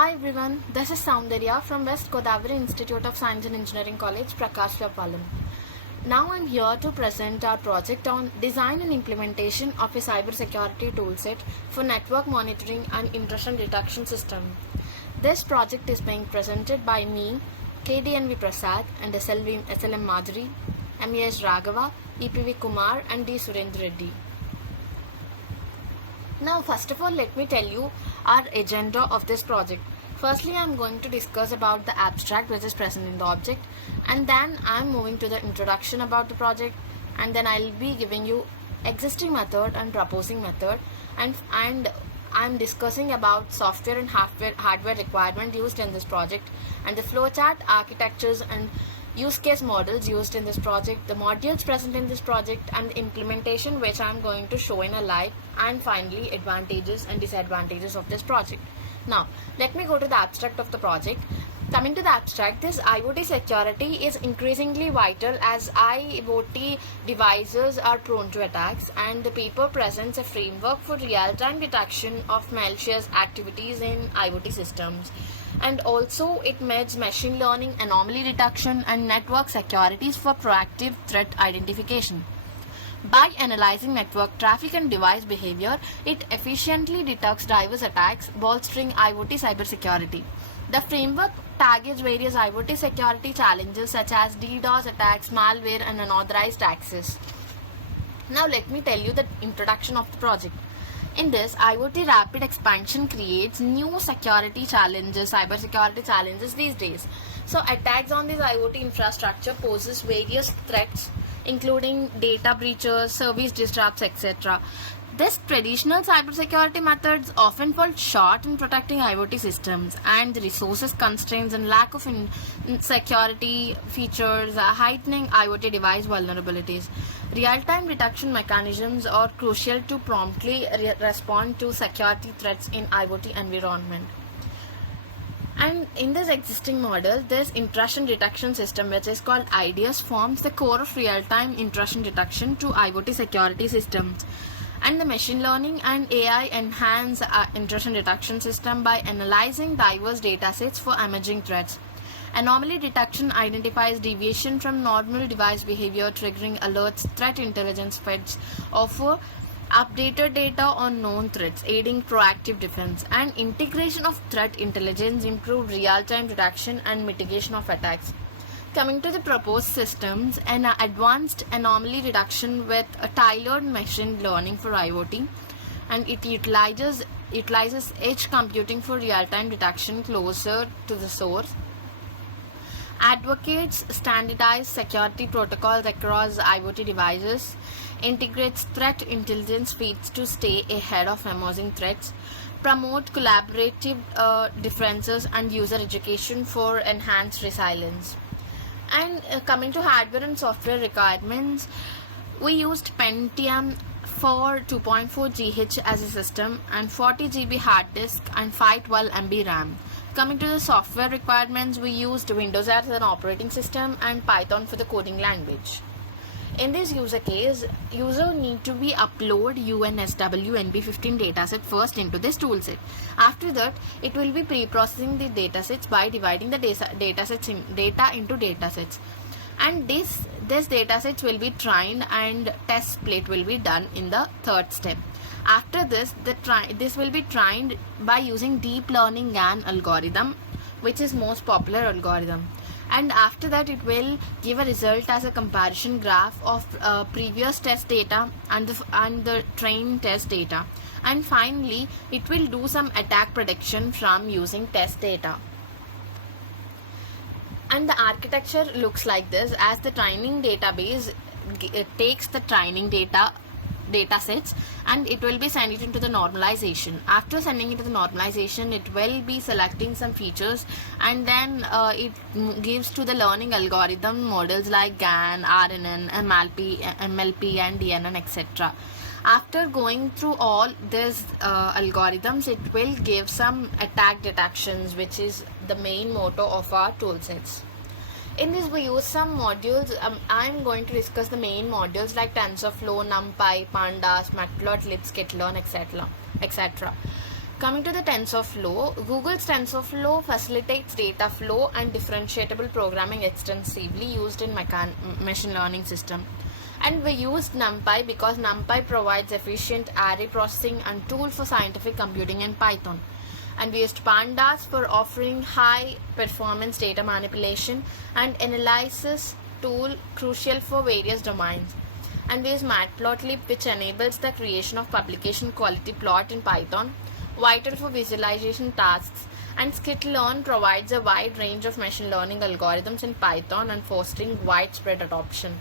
Hi everyone, this is Soundarya from West Godavari Institute of Science and Engineering College, Prakashvapalam. Now I'm here to present our project on design and implementation of a cybersecurity toolset for network monitoring and intrusion detection system. This project is being presented by me, K.D.N.V.PRASAD and S.L.M.MADHURI, M.A.S.RAGHAVA, E.P.V.KUMAR and D.SURENDRA. Now first of all, let me tell you our agenda of this project. Firstly, I am going to discuss about the abstract which is present in the object, and then I am moving to the introduction about the project, and then I will be giving you existing method and proposing method, and I am discussing about software and hardware requirement used in this project, and the flowchart, architectures and use case models used in this project, the modules present in this project, and the implementation which I am going to show in a live, and finally advantages and disadvantages of this project. Now let me go to the abstract of the project. Coming to the abstract, this IoT security is increasingly vital as IoT devices are prone to attacks, and the paper presents a framework for real-time detection of malicious activities in IoT systems. And also it merges machine learning, anomaly detection and network securities for proactive threat identification. By analyzing network traffic and device behavior, it efficiently detects diverse attacks, bolstering IoT cybersecurity. The framework targets various IoT security challenges such as DDoS attacks, malware and unauthorized access. Now let me tell you the introduction of the project. In this, IoT rapid expansion creates new security challenges, cybersecurity challenges these days. So attacks on this IoT infrastructure poses various threats including data breaches, service disrupts, etc. These traditional cybersecurity methods often fall short in protecting IoT systems, and the resources constraints and lack of security features are heightening IoT device vulnerabilities. Real-time detection mechanisms are crucial to promptly respond to security threats in IoT environment. And in this existing model, this intrusion detection system, which is called IDS, forms the core of real-time intrusion detection to IoT security systems. And the machine learning and AI enhance intrusion detection system by analyzing diverse datasets for emerging threats. Anomaly detection identifies deviation from normal device behavior, triggering alerts. Threat intelligence feeds offer updated data on known threats, aiding proactive defense. And integration of threat intelligence improve real-time detection and mitigation of attacks. Coming to the proposed systems, an advanced anomaly detection with a tailored machine learning for IoT, and it utilizes edge computing for real-time detection closer to the source. Advocates standardized security protocols across IoT devices, integrates threat intelligence feeds to stay ahead of emerging threats, promote collaborative defenses and user education for enhanced resilience. And coming to hardware and software requirements, we used Pentium for 2.4 GHz as a system and 40 GB hard disk and 512 MB RAM. Coming to the software requirements, we used Windows as an operating system and Python for the coding language. In this user case, user need to be upload UNSW-NB15 dataset first into this toolset. After that, it will be pre-processing the datasets by dividing the data into datasets. And this datasets will be trained and test split will be done in the third step. After this, this will be trained by using deep learning GAN algorithm, which is most popular algorithm. And after that, it will give a result as a comparison graph of previous test data and the trained test data. And finally, it will do some attack prediction from using test data. And the architecture looks like this, as the training database takes the training datasets and it will be sending it into the normalization. After sending it to the normalization, it will be selecting some features, and then it gives to the learning algorithm models like GAN, RNN, MLP and DNN, etc. After going through all these algorithms, it will give some attack detections, which is the main motto of our toolsets. In this, we use some modules. I'm going to discuss the main modules like TensorFlow, NumPy, Pandas, Matplotlib, Skitlearn, etc. Coming to the TensorFlow, Google's TensorFlow facilitates data flow and differentiable programming extensively used in machine learning system. And we used NumPy because NumPy provides efficient array processing and tool for scientific computing in Python. And we used Pandas for offering high performance data manipulation and analysis tool crucial for various domains. And we used Matplotlib, which enables the creation of publication quality plot in Python, vital for visualization tasks. And Scikit-learn provides a wide range of machine learning algorithms in Python and fostering widespread adoption.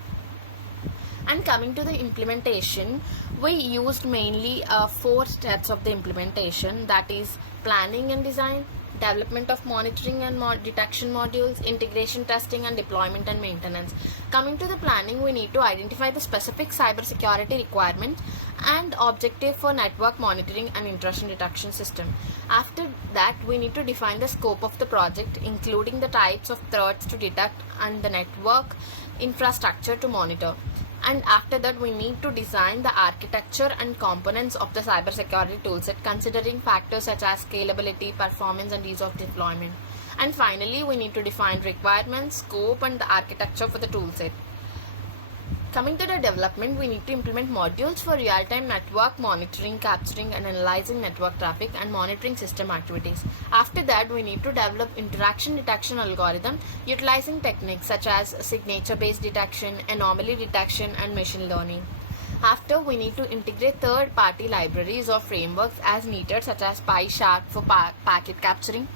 And coming to the implementation, we used mainly 4 steps of the implementation, that is planning and design, development of monitoring and detection modules, integration testing, and deployment and maintenance. Coming to the planning, we need to identify the specific cybersecurity requirements and objective for network monitoring and intrusion detection system. After that, we need to define the scope of the project, including the types of threats to detect and the network infrastructure to monitor. And after that, we need to design the architecture and components of the cybersecurity toolset, considering factors such as scalability, performance, and ease of deployment. And finally, we need to define requirements, scope, and the architecture for the toolset. Coming to the development, we need to implement modules for real-time network monitoring, capturing and analyzing network traffic, and monitoring system activities. After that, we need to develop interaction detection algorithm utilizing techniques such as signature-based detection, anomaly detection, and machine learning. After, we need to integrate third-party libraries or frameworks as needed, such as PyShark for packet capturing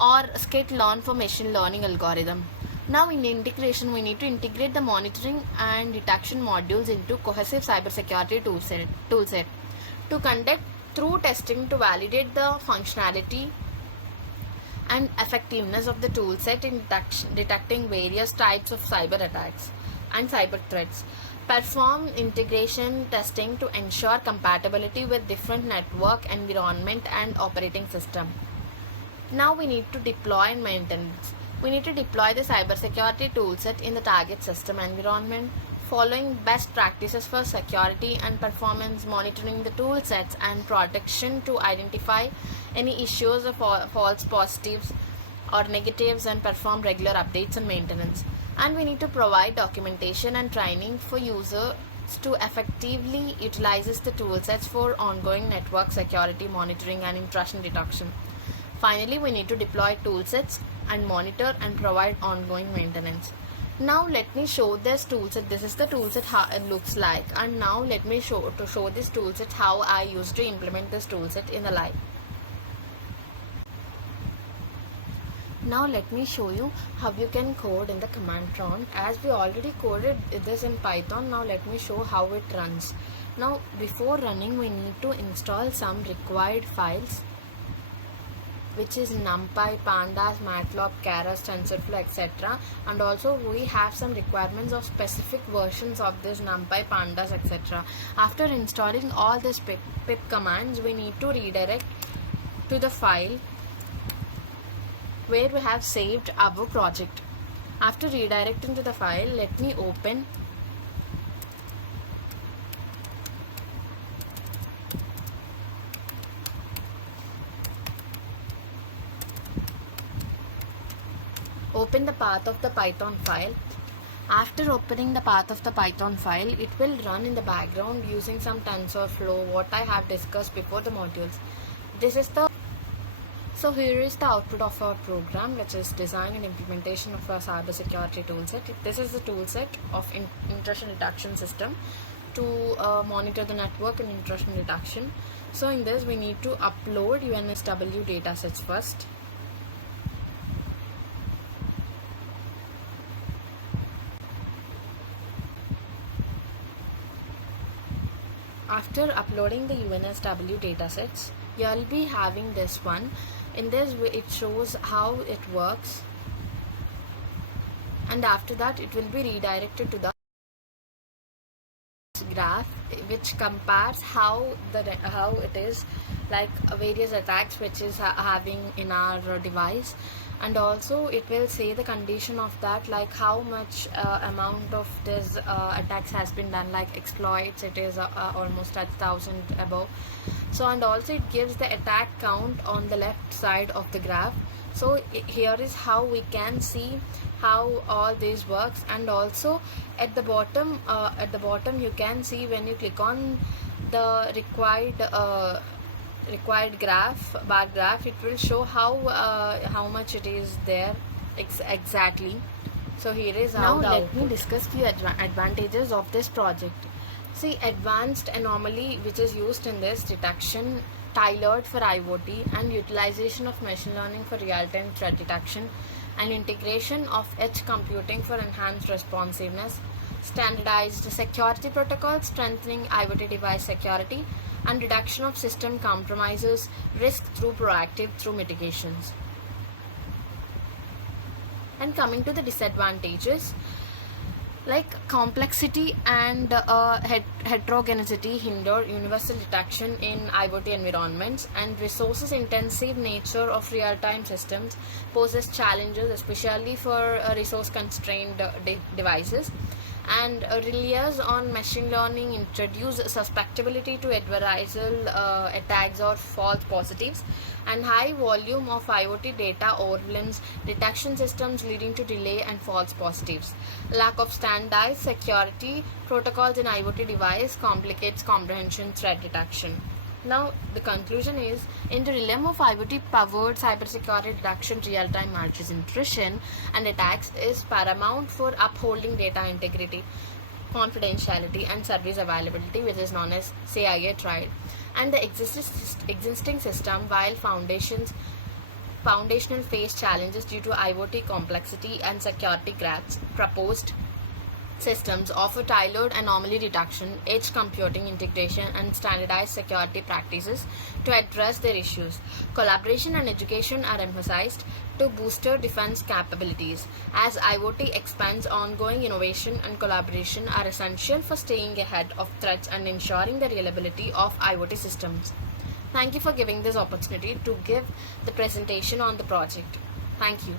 or Scikit-learn for machine learning algorithm. Now in integration, we need to integrate the monitoring and detection modules into cohesive cybersecurity toolset to conduct through testing to validate the functionality and effectiveness of the toolset in detecting various types of cyber attacks and cyber threats. Perform integration testing to ensure compatibility with different network environment and operating system. Now we need to deploy and maintenance. We need to deploy the cybersecurity toolset in the target system environment, following best practices for security and performance, monitoring the toolsets and protection to identify any issues or false positives or negatives, and perform regular updates and maintenance. And we need to provide documentation and training for users to effectively utilize the toolsets for ongoing network security monitoring and intrusion detection. Finally, we need to deploy toolsets and monitor and provide ongoing maintenance. Now let me show this toolset. This is the toolset how it looks like, and now let me show this toolset how I used to implement this toolset in the live. Now let me show you how you can code in the command prompt. As we already coded this in Python, now let me show how it runs. Now before running, we need to install some required files, which is NumPy, Pandas, Matplotlib, Keras, TensorFlow, etc. And also we have some requirements of specific versions of this NumPy, Pandas, etc. After installing all these pip commands, we need to redirect to the file where we have saved our project. After redirecting to the file, let me open the path of the Python file. After opening the path of the Python file, it will run in the background using some TensorFlow, what I have discussed before the modules. So here is the output of our program, which is design and implementation of our cybersecurity toolset. This is the toolset of intrusion detection system to monitor the network and intrusion detection. So in this, we need to upload UNSW datasets first. After uploading the UNSW datasets, you'll be having this one. In this, it shows how it works, and after that it will be redirected to the graph, which compares how it is like various attacks which is having in our device, and also it will say the condition of that, like how much amount of this attacks has been done, like exploits it is almost at 1000 above, So, and also it gives the attack count on the left side of the graph. So here is how we can see how all this works. And also at the bottom you can see, when you click on the required bar graph, it will show how much it is there exactly. So here is how. Now let me discuss few advantages of this project. See, advanced anomaly which is used in this detection, tailored for IoT, and utilization of machine learning for real-time threat detection, and integration of edge computing for enhanced responsiveness, standardized security protocols strengthening IoT device security, and reduction of system compromises, risk through mitigations. And coming to the disadvantages, like complexity and heterogeneity hinder universal detection in IoT environments, and resources intensive nature of real-time systems poses challenges, especially for resource constrained devices, and reliance on machine learning introduce susceptibility to adversarial attacks or false positives, and high volume of IoT data overwhelms detection systems, leading to delay and false positives. Lack of standardized security protocols in IoT device complicates comprehension threat detection. Now, the conclusion is, in the realm of IoT-powered cybersecurity detection, real-time malicious intrusion and attacks is paramount for upholding data integrity, confidentiality, and service availability, which is known as CIA triad. And the existing system, while foundational face challenges due to IoT complexity and security gaps, proposed systems offer tailored anomaly detection, edge computing integration, and standardized security practices to address their issues. Collaboration and education are emphasized to booster defense capabilities. As IoT expands, ongoing innovation and collaboration are essential for staying ahead of threats and ensuring the reliability of IoT systems. Thank you for giving this opportunity to give the presentation on the project. Thank you.